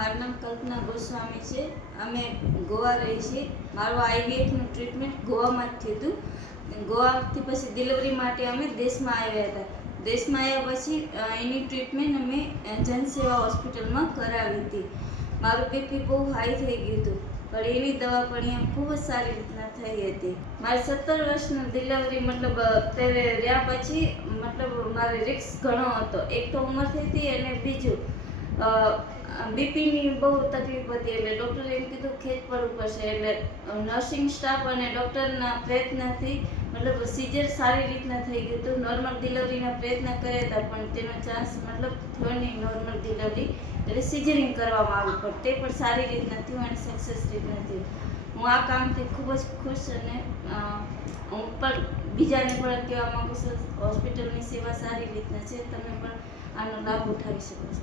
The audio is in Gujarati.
મારું નામ કલ્પના ગોસ્વામી છે. અમે ગોવા રહી છીએ. મારું આઈવીએફનું ટ્રીટમેન્ટ ગોવામાં જ થયું હતું. ગોવાથી પછી ડિલિવરી માટે અમે દેશમાં આવ્યા હતા. દેશમાં આવ્યા પછી એની ટ્રીટમેન્ટ અમે જનસેવા હોસ્પિટલમાં કરાવી હતી. મારું બીપી બહુ હાઈ થઈ ગયું હતું, પણ એની દવા પણ અહીંયા ખૂબ જ સારી રીતના થઈ હતી. મારી 17 વર્ષની ડિલિવરી અત્યારે રહ્યા પછી મારે રિસ્ક ઘણો હતો. એક તો ઉંમર થઈ હતી અને બીજું બીપીની બહુ તકલીફ હતી. એટલે ડૉક્ટરે એમ કીધું ખેંચ પડવું પડશે. એટલે નર્સિંગ સ્ટાફ અને ડૉક્ટરના પ્રયત્નથી સીઝર સારી રીતના થઈ ગયું હતું. નોર્મલ ડિલિવરીના પ્રયત્ન કર્યા હતા, પણ તેનો ચાન્સ થયો નહીં નોર્મલ ડિલિવરી, એટલે સિઝરિંગ કરવામાં આવ્યું. પણ તે પણ સારી રીતના થયું અને સક્સેસ રીતના થયું. હું આ કામથી ખૂબ જ ખુશ અને હું પણ બીજાને પણ કહેવા માગું છું, હોસ્પિટલની સેવા સારી રીતના છે. તમે પણ આનો લાભ ઉઠાવી શકો છો.